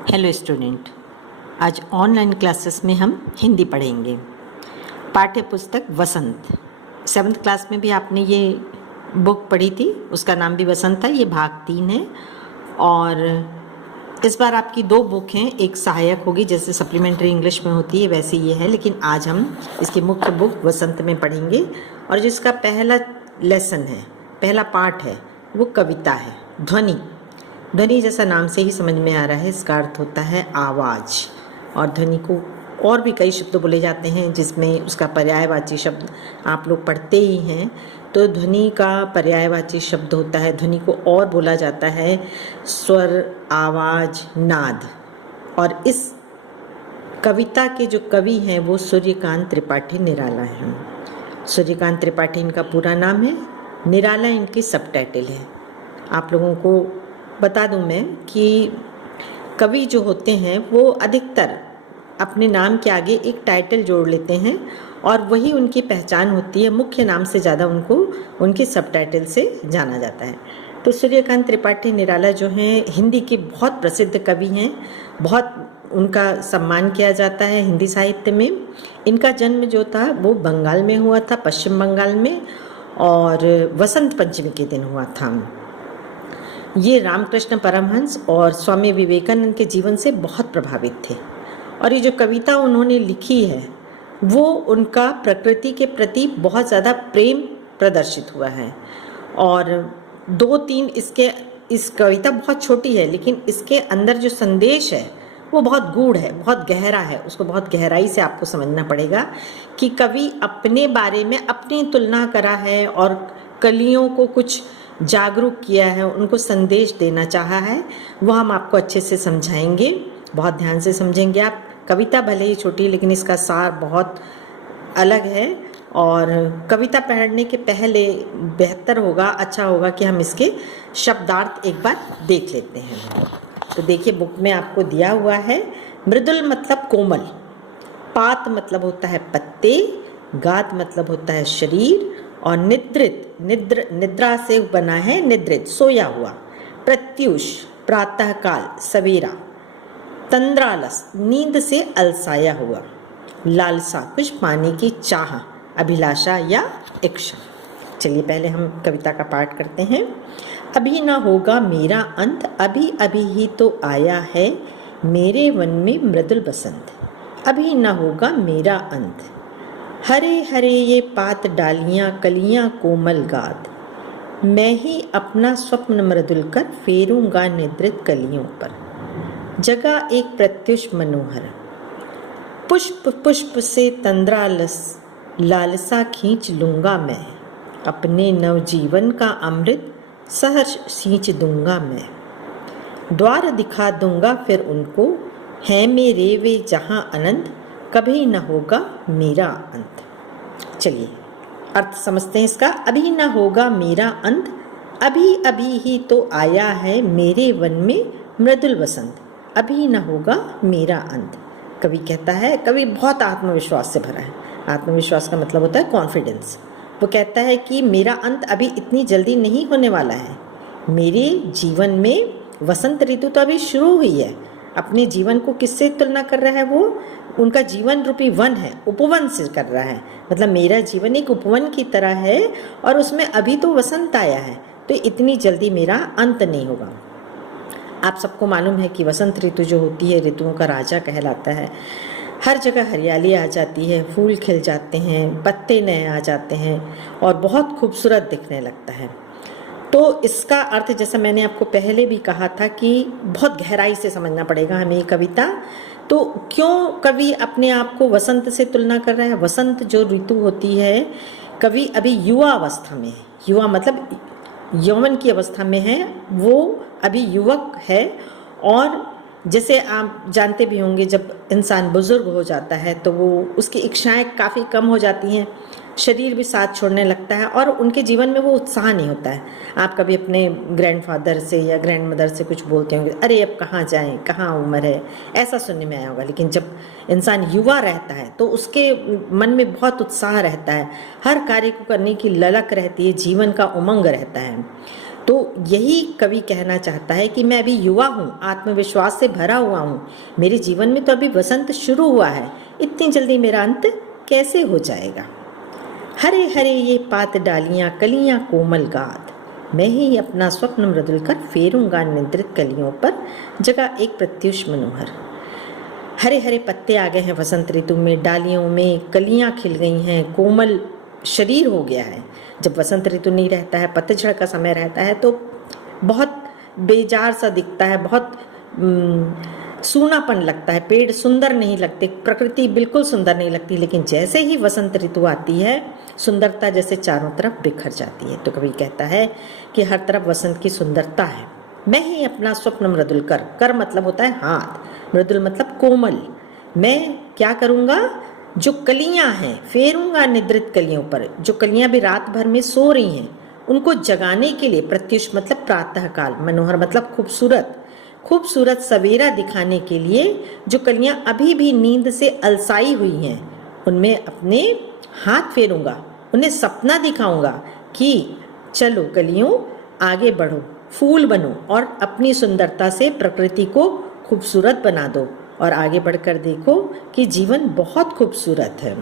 Hello student, आज online classes में हम हिंदी पढ़ेंगे। पाठ्य पुस्तक वसंत। 7th क्लास में भी आपने ये बुक पढ़ी थी, उसका नाम भी वसंत था। ये भाग 3 है और इस बार आपकी 2 बुक हैं। एक सहायक होगी, जैसे सप्लीमेंट्री इंग्लिश में होती है वैसे ये है, लेकिन आज हम इसकी मुख्य बुक वसंत में पढ़ेंगे। और जिसका पहला लेसन है, पहला पाठ है, वो कविता है। ध्वनि। ध्वनि जैसा नाम से ही समझ में आ रहा है, इसका अर्थ होता है आवाज़। और ध्वनि को और भी कई शब्द बोले जाते हैं, जिसमें उसका पर्यायवाची शब्द आप लोग पढ़ते ही हैं। तो ध्वनि का पर्यायवाची शब्द होता है, ध्वनि को और बोला जाता है स्वर, आवाज़, नाद। और इस कविता के जो कवि हैं वो सूर्यकांत त्रिपाठी निराला हैं। सूर्यकांत त्रिपाठी इनका पूरा नाम है, निराला इनकी सब टाइटल है। आप लोगों को बता दूं मैं कि कवि जो होते हैं वो अधिकतर अपने नाम के आगे एक टाइटल जोड़ लेते हैं और वही उनकी पहचान होती है। मुख्य नाम से ज़्यादा उनको उनके सब टाइटल से जाना जाता है। तो सूर्यकांत त्रिपाठी निराला जो हैं हिंदी के बहुत प्रसिद्ध कवि हैं, बहुत उनका सम्मान किया जाता है हिंदी साहित्य में। इनका जन्म जो था वो बंगाल में हुआ था, पश्चिम बंगाल में, और वसंत पंचमी के दिन हुआ था। ये रामकृष्ण परमहंस और स्वामी विवेकानंद के जीवन से बहुत प्रभावित थे। और ये जो कविता उन्होंने लिखी है वो उनका प्रकृति के प्रति बहुत ज़्यादा प्रेम प्रदर्शित हुआ है। और 2-3 इस कविता बहुत छोटी है, लेकिन इसके अंदर जो संदेश है वो बहुत गूढ़ है, बहुत गहरा है। उसको बहुत गहराई से आपको समझना पड़ेगा कि कवि अपने बारे में अपनी तुलना करा है और कलियों को कुछ जागरूक किया है, उनको संदेश देना चाहा है। वो हम आपको अच्छे से समझाएंगे, बहुत ध्यान से समझेंगे आप। कविता भले ही छोटी, लेकिन इसका सार बहुत अलग है। और कविता पढ़ने के पहले बेहतर होगा, अच्छा होगा कि हम इसके शब्दार्थ एक बार देख लेते हैं। तो देखिए, बुक में आपको दिया हुआ है। मृदुल मतलब कोमल, पात मतलब होता है पत्ते, गात मतलब होता है शरीर, और निद्रित, निद्रा से बना है निद्रित, सोया हुआ। प्रत्युष प्रातःकाल, सवेरा। तंद्रालस नींद से अलसाया हुआ। लालसा कुछ पाने की चाह, अभिलाषा या इच्छा। चलिए पहले हम कविता का पाठ करते हैं। अभी ना होगा मेरा अंत, अभी अभी ही तो आया है मेरे वन में मृदुल बसंत। अभी ना होगा मेरा अंत। हरे हरे ये पात डालियाँ, कलियाँ कोमल गात, मैं ही अपना स्वप्न मृदुल कर फेरूंगा निद्रित कलियों पर। जगा एक प्रत्युष मनोहर, पुष्प पुष्प से तंद्रालस, लालसा खींच लूंगा मैं। अपने नवजीवन का अमृत सहर्ष सींच दूंगा मैं। द्वार दिखा दूंगा फिर उनको, है मेरे वे जहां अनंत, कभी न होगा मेरा अंत। चलिए अर्थ समझते हैं इसका। अभी न होगा मेरा अंत, अभी अभी ही तो आया है मेरे वन में मृदुल बसंत। अभी न होगा मेरा अंत। कवि कहता है, कवि बहुत आत्मविश्वास से भरा है। आत्मविश्वास का मतलब होता है कॉन्फिडेंस। वो कहता है कि मेरा अंत अभी इतनी जल्दी नहीं होने वाला है। मेरे जीवन में वसंत ऋतु तो अभी शुरू हुई है। अपने जीवन को किससे तुलना कर रहा है वो? उनका जीवन रूपी वन है, उपवन से कर रहा है। मतलब मेरा जीवन एक उपवन की तरह है और उसमें अभी तो वसंत आया है, तो इतनी जल्दी मेरा अंत नहीं होगा। आप सबको मालूम है कि वसंत ऋतु जो होती है ऋतुओं का राजा कहलाता है। हर जगह हरियाली आ जाती है, फूल खिल जाते हैं, पत्ते नए आ जाते हैं और बहुत खूबसूरत दिखने लगता है। तो इसका अर्थ, जैसा मैंने आपको पहले भी कहा था, कि बहुत गहराई से समझना पड़ेगा हमें ये कविता। तो क्यों कवि अपने आप को वसंत से तुलना कर रहा है? वसंत जो ऋतु होती है, कवि अभी युवा अवस्था में है। युवा मतलब यौवन की अवस्था में है, वो अभी युवक है। और जैसे आप जानते भी होंगे, जब इंसान बुजुर्ग हो जाता है तो वो उसकी इच्छाएं काफ़ी कम हो जाती हैं, शरीर भी साथ छोड़ने लगता है और उनके जीवन में वो उत्साह नहीं होता है। आप कभी अपने ग्रैंडफादर से या ग्रैंडमदर से कुछ बोलते होंगे, अरे अब कहाँ जाएं, कहाँ उम्र है, ऐसा सुनने में आया होगा। लेकिन जब इंसान युवा रहता है तो उसके मन में बहुत उत्साह रहता है, हर कार्य को करने की ललक रहती है, जीवन का उमंग रहता है। तो यही कवि कहना चाहता है कि मैं अभी युवा हूँ, आत्मविश्वास से भरा हुआ हूँ, मेरे जीवन में तो अभी वसंत शुरू हुआ है, इतनी जल्दी मेरा अंत कैसे हो जाएगा। हरे हरे ये पात डालियाँ कलियाँ कोमल गाद, मैं ही अपना स्वप्न मृदुल कर फेरूंगा निद्रित कलियों पर, जगह एक प्रत्युष मनोहर। हरे हरे पत्ते आ गए हैं वसंत ऋतु में, डालियों में कलियां खिल गई हैं, कोमल शरीर हो गया है। जब वसंत ऋतु नहीं रहता है, पतझड़ का समय रहता है, तो बहुत बेजार सा दिखता है, बहुत सूनापन लगता है, पेड़ सुंदर नहीं लगते, प्रकृति बिल्कुल सुंदर नहीं लगती। लेकिन जैसे ही वसंत ऋतु आती है, सुंदरता जैसे चारों तरफ बिखर जाती है। तो कवि कहता है कि हर तरफ वसंत की सुंदरता है। मैं ही अपना स्वप्न मृदुल कर, कर मतलब होता है हाथ, मृदुल मतलब कोमल। मैं क्या करूँगा, जो कलियां हैं फेरूंगा निद्रित कलियों पर, जो कलियां भी रात भर में सो रही हैं उनको जगाने के लिए, प्रत्युष मतलब प्रातः काल, मनोहर मतलब खूबसूरत, खूबसूरत सवेरा दिखाने के लिए जो कलियां अभी भी नींद से अलसाई हुई हैं उनमें अपने हाथ फेरूंगा, उन्हें सपना दिखाऊंगा कि चलो कलियों आगे बढ़ो, फूल बनो और अपनी सुंदरता से प्रकृति को खूबसूरत बना दो और आगे बढ़कर देखो कि जीवन बहुत खूबसूरत है।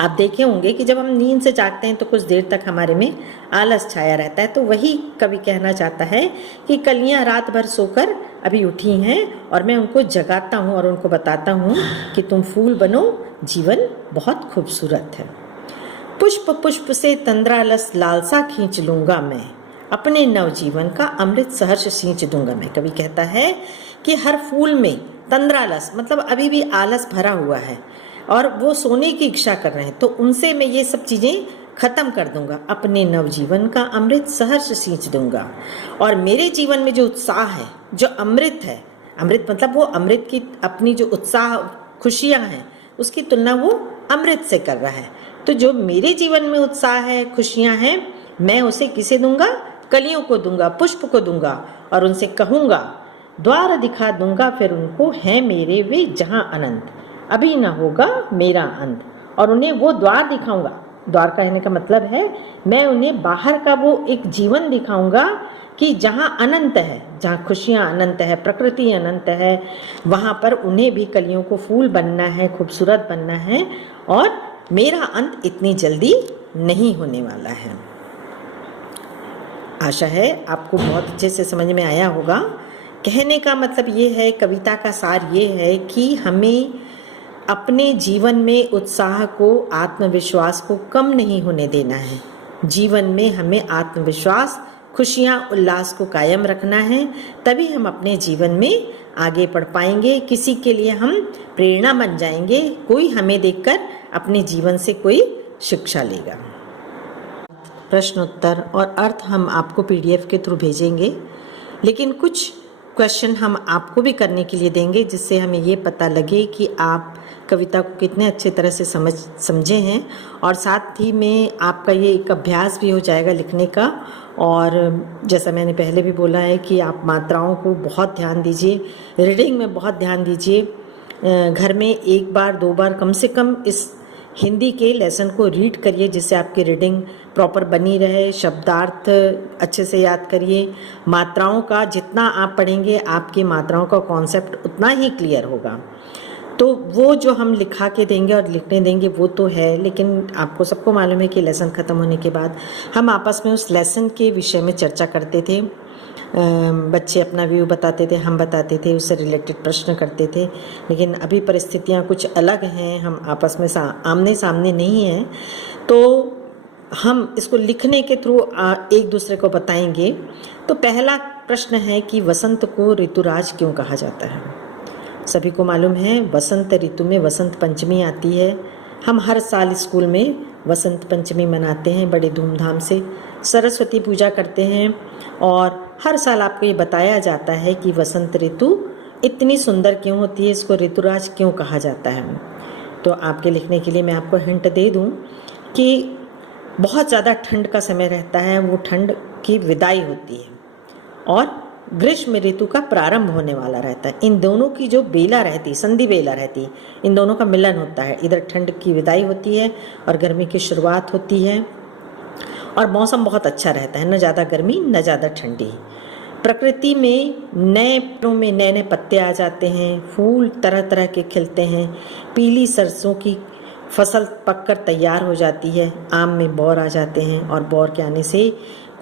आप देखे होंगे कि जब हम नींद से जागते हैं तो कुछ देर तक हमारे में आलस छाया रहता है। तो वही कवि कहना चाहता है कि कलियां रात भर सोकर अभी उठी हैं और मैं उनको जगाता हूँ और उनको बताता हूँ कि तुम फूल बनो, जीवन बहुत खूबसूरत है। पुष्प पुष्प से तंद्रालस लालसा खींच लूंगा मैं, अपने नवजीवन का अमृत सहर्ष सींच दूंगा मैं। कवि कहता है कि हर फूल में तंद्रालस मतलब अभी भी आलस भरा हुआ है और वो सोने की इच्छा कर रहे हैं, तो उनसे मैं ये सब चीज़ें खत्म कर दूंगा, अपने नवजीवन का अमृत सहर्ष सींच दूंगा। और मेरे जीवन में जो उत्साह है, जो अमृत है, अमृत मतलब वो अमृत की अपनी जो उत्साह खुशियाँ हैं उसकी तुलना वो अमृत से कर रहा है। तो जो मेरे जीवन में उत्साह है, खुशियाँ हैं, मैं उसे किसे दूंगा, कलियों को दूंगा, पुष्प को दूंगा और उनसे कहूँगा, द्वार दिखा दूंगा फिर उनको, है मेरे वे जहाँ अनंत, अभी न होगा मेरा अंत। और उन्हें वो द्वार दिखाऊंगा, द्वार कहने का मतलब है मैं उन्हें बाहर का वो एक जीवन दिखाऊंगा कि जहाँ अनंत है, जहाँ खुशियाँ अनंत है, प्रकृति अनंत है, वहाँ पर उन्हें भी कलियों को फूल बनना है, खूबसूरत बनना है और मेरा अंत इतनी जल्दी नहीं होने वाला है। आशा है आपको बहुत अच्छे से समझ में आया होगा। कहने का मतलब ये है, कविता का सार ये है कि हमें अपने जीवन में उत्साह को, आत्मविश्वास को कम नहीं होने देना है। जीवन में हमें आत्मविश्वास, खुशियाँ, उल्लास को कायम रखना है, तभी हम अपने जीवन में आगे बढ़ पाएंगे, किसी के लिए हम प्रेरणा बन जाएंगे, कोई हमें देखकर अपने जीवन से कोई शिक्षा लेगा। प्रश्न उत्तर और अर्थ हम आपको पीडीएफ के थ्रू भेजेंगे, लेकिन कुछ क्वेश्चन हम आपको भी करने के लिए देंगे जिससे हमें ये पता लगे कि आप कविता को कितने अच्छे तरह से समझे हैं और साथ ही में आपका ये एक अभ्यास भी हो जाएगा लिखने का। और जैसा मैंने पहले भी बोला है कि आप मात्राओं को बहुत ध्यान दीजिए, रीडिंग में बहुत ध्यान दीजिए। घर में एक बार दो बार कम से कम इस हिंदी के लेसन को रीड करिए जिससे आपकी रीडिंग प्रॉपर बनी रहे। शब्दार्थ अच्छे से याद करिए। मात्राओं का जितना आप पढ़ेंगे आपकी मात्राओं का कॉन्सेप्ट उतना ही क्लियर होगा। तो वो जो हम लिखा के देंगे और लिखने देंगे वो तो है, लेकिन आपको सबको मालूम है कि लेसन ख़त्म होने के बाद हम आपस में उस लेसन के विषय में चर्चा करते थे। बच्चे अपना व्यू बताते थे, हम बताते थे, उससे रिलेटेड प्रश्न करते थे। लेकिन अभी परिस्थितियाँ कुछ अलग हैं, हम आपस में आमने सामने नहीं हैं, तो हम इसको लिखने के थ्रू एक दूसरे को बताएंगे। तो पहला प्रश्न है कि वसंत को ऋतुराज क्यों कहा जाता है। सभी को मालूम है वसंत ऋतु में वसंत पंचमी आती है। हम हर साल स्कूल में वसंत पंचमी मनाते हैं बड़े धूमधाम से, सरस्वती पूजा करते हैं और हर साल आपको ये बताया जाता है कि वसंत ऋतु इतनी सुंदर क्यों होती है, इसको ऋतुराज क्यों कहा जाता है। तो आपके लिखने के लिए मैं आपको हिंट दे दूं कि बहुत ज़्यादा ठंड का समय रहता है, वो ठंड की विदाई होती है और ग्रीष्म ऋतु का प्रारंभ होने वाला रहता है। इन दोनों की जो बेला रहती, संधि बेला रहती, इन दोनों का मिलन होता है। इधर ठंड की विदाई होती है और गर्मी की शुरुआत होती है। और मौसम बहुत अच्छा रहता है, न ज़्यादा गर्मी न ज़्यादा ठंडी। प्रकृति में नए पेड़ों में नए नए पत्ते आ जाते हैं, फूल तरह तरह के खिलते हैं, पीली सरसों की फसल पककर तैयार हो जाती है, आम में बौर आ जाते हैं और बौर के आने से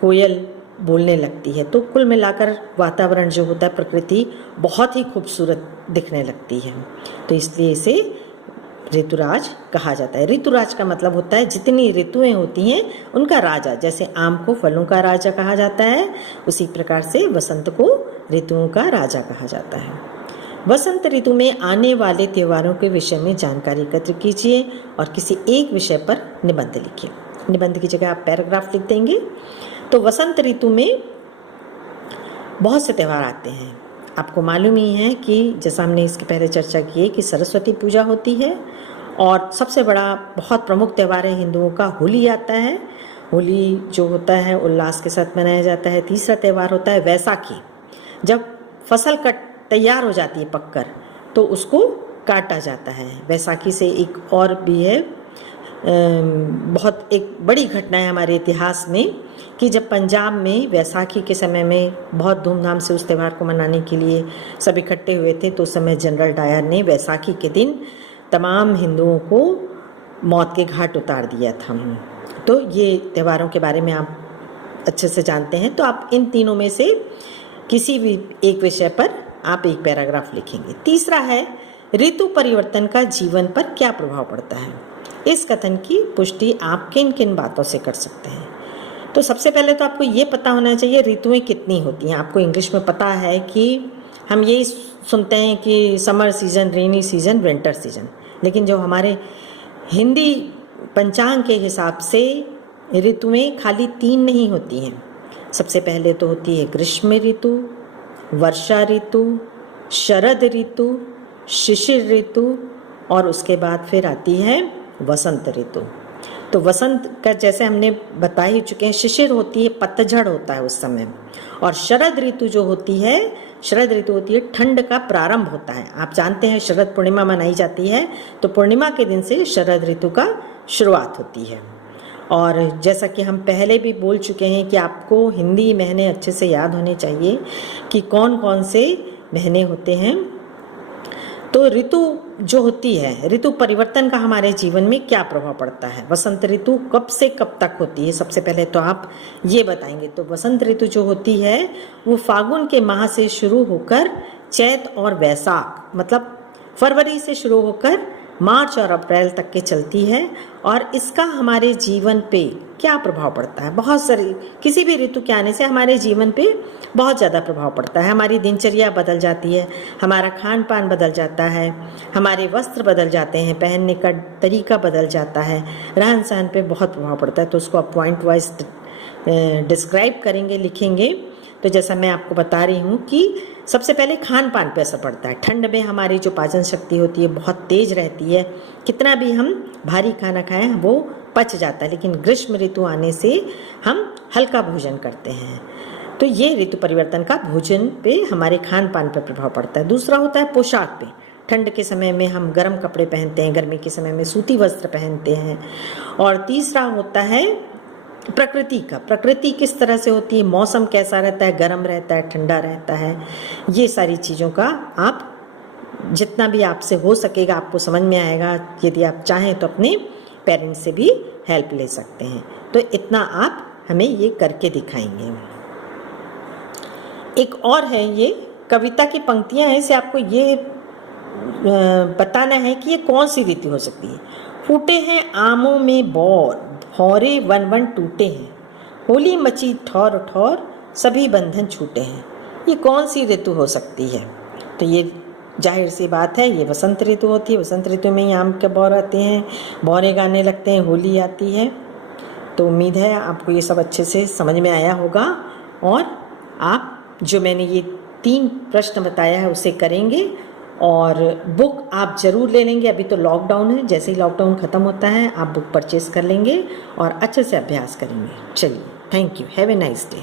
कोयल बोलने लगती है। तो कुल मिलाकर वातावरण जो होता है, प्रकृति बहुत ही खूबसूरत दिखने लगती है। तो इसलिए इसे ऋतुराज कहा जाता है। ऋतुराज का मतलब होता है जितनी ऋतुएं होती हैं उनका राजा। जैसे आम को फलों का राजा कहा जाता है, उसी प्रकार से वसंत को ऋतुओं का राजा कहा जाता है। वसंत ऋतु में आने वाले त्योहारों के विषय में जानकारी एकत्र कीजिए और किसी एक विषय पर निबंध लिखिए। निबंध की जगह आप पैराग्राफ लिख देंगे। तो वसंत ऋतु में बहुत से त्यौहार आते हैं। आपको मालूम ही है कि जैसा हमने इसके पहले चर्चा की है कि सरस्वती पूजा होती है और सबसे बड़ा बहुत प्रमुख त्यौहार है हिंदुओं का होली आता है। होली जो होता है उल्लास के साथ मनाया जाता है। तीसरा त्यौहार होता है वैसाखी। जब फसल कट तैयार हो जाती है पककर तो उसको काटा जाता है। वैसाखी से एक और भी है, बहुत एक बड़ी घटना है हमारे इतिहास में कि जब पंजाब में वैसाखी के समय में बहुत धूमधाम से उस त्यौहार को मनाने के लिए सब इकट्ठे हुए थे, तो उस समय जनरल डायर ने वैसाखी के दिन तमाम हिंदुओं को मौत के घाट उतार दिया था। तो ये त्योहारों के बारे में आप अच्छे से जानते हैं। तो आप इन तीनों में से किसी भी एक विषय पर आप एक पैराग्राफ लिखेंगे। तीसरा है ऋतु परिवर्तन का जीवन पर क्या प्रभाव पड़ता है। इस कथन की पुष्टि आप किन किन बातों से कर सकते हैं। तो सबसे पहले तो आपको ये पता होना चाहिए ऋतुएं कितनी होती हैं। आपको इंग्लिश में पता है कि हम ये सुनते हैं कि summer season, rainy season, winter season, लेकिन जो हमारे हिंदी पंचांग के हिसाब से ऋतुएं खाली 3 नहीं होती हैं। सबसे पहले तो होती है ग्रीष्म ऋतु, वर्षा ऋतु, शरद ऋतु, शिशिर ऋतु और उसके बाद फिर आती है वसंत ऋतु। तो वसंत का जैसे हमने बता ही चुके हैं, शिशिर होती है, पतझड़ होता है उस समय। और शरद ऋतु जो होती है, शरद ऋतु होती है ठंड का प्रारंभ होता है। आप जानते हैं शरद पूर्णिमा मनाई जाती है, तो पूर्णिमा के दिन से शरद ऋतु का शुरुआत होती है। और जैसा कि हम पहले भी बोल चुके हैं कि आपको हिंदी महीने अच्छे से याद होने चाहिए कि कौन कौन से महीने होते हैं। तो ऋतु जो होती है, ऋतु परिवर्तन का हमारे जीवन में क्या प्रभाव पड़ता है। वसंत ऋतु कब से कब तक होती है, सबसे पहले तो आप ये बताएंगे। तो वसंत ऋतु जो होती है वो फागुन के माह से शुरू होकर चैत और वैसाख मतलब फरवरी से शुरू होकर मार्च और अप्रैल तक के चलती है। और इसका हमारे जीवन पे क्या प्रभाव पड़ता है। बहुत सारी, किसी भी ऋतु के आने से हमारे जीवन पे बहुत ज़्यादा प्रभाव पड़ता है। हमारी दिनचर्या बदल जाती है, हमारा खान पान बदल जाता है, हमारे वस्त्र बदल जाते हैं, पहनने का तरीका बदल जाता है, रहन सहन पे बहुत प्रभाव पड़ता है। तो उसको आप पॉइंट वाइज डिस्क्राइब करेंगे, लिखेंगे। तो जैसा मैं आपको बता रही हूँ कि सबसे पहले खान पान पे असर पड़ता है। ठंड में हमारी जो पाचन शक्ति होती है बहुत तेज रहती है, कितना भी हम भारी खाना खाएं वो पच जाता है, लेकिन ग्रीष्म ऋतु आने से हम हल्का भोजन करते हैं। तो ये ऋतु परिवर्तन का भोजन पे, हमारे खान पान पर प्रभाव पड़ता है। दूसरा होता है पोशाक पे। ठंड के समय में हम गर्म कपड़े पहनते हैं, गर्मी के समय में सूती वस्त्र पहनते हैं। और तीसरा होता है प्रकृति का। प्रकृति किस तरह से होती है, मौसम कैसा रहता है, गर्म रहता है, ठंडा रहता है, ये सारी चीज़ों का आप जितना भी आपसे हो सकेगा आपको समझ में आएगा। यदि आप चाहें तो अपने पेरेंट्स से भी हेल्प ले सकते हैं। तो इतना आप हमें ये करके दिखाएंगे। एक और है, ये कविता की पंक्तियां हैं, इसे आपको ये बताना है कि ये कौन सी ऋतु हो सकती है। फूटे हैं आमों में बौर, भौरे वन वन टूटे हैं, होली मची ठौर ठौर, सभी बंधन छूटे हैं। ये कौन सी ऋतु हो सकती है। तो ये जाहिर सी बात है, ये वसंत ऋतु होती है। वसंत ऋतु में ही आम के बौर आते हैं, बौरे गाने लगते हैं, होली आती है। तो उम्मीद है आपको ये सब अच्छे से समझ में आया होगा और आप जो मैंने ये 3 प्रश्न बताया है उसे करेंगे। और बुक आप ज़रूर ले लेंगे। अभी तो लॉकडाउन है, जैसे ही लॉकडाउन ख़त्म होता है आप बुक परचेज़ कर लेंगे और अच्छे से अभ्यास करेंगे। चलिए, thank you, have a nice day.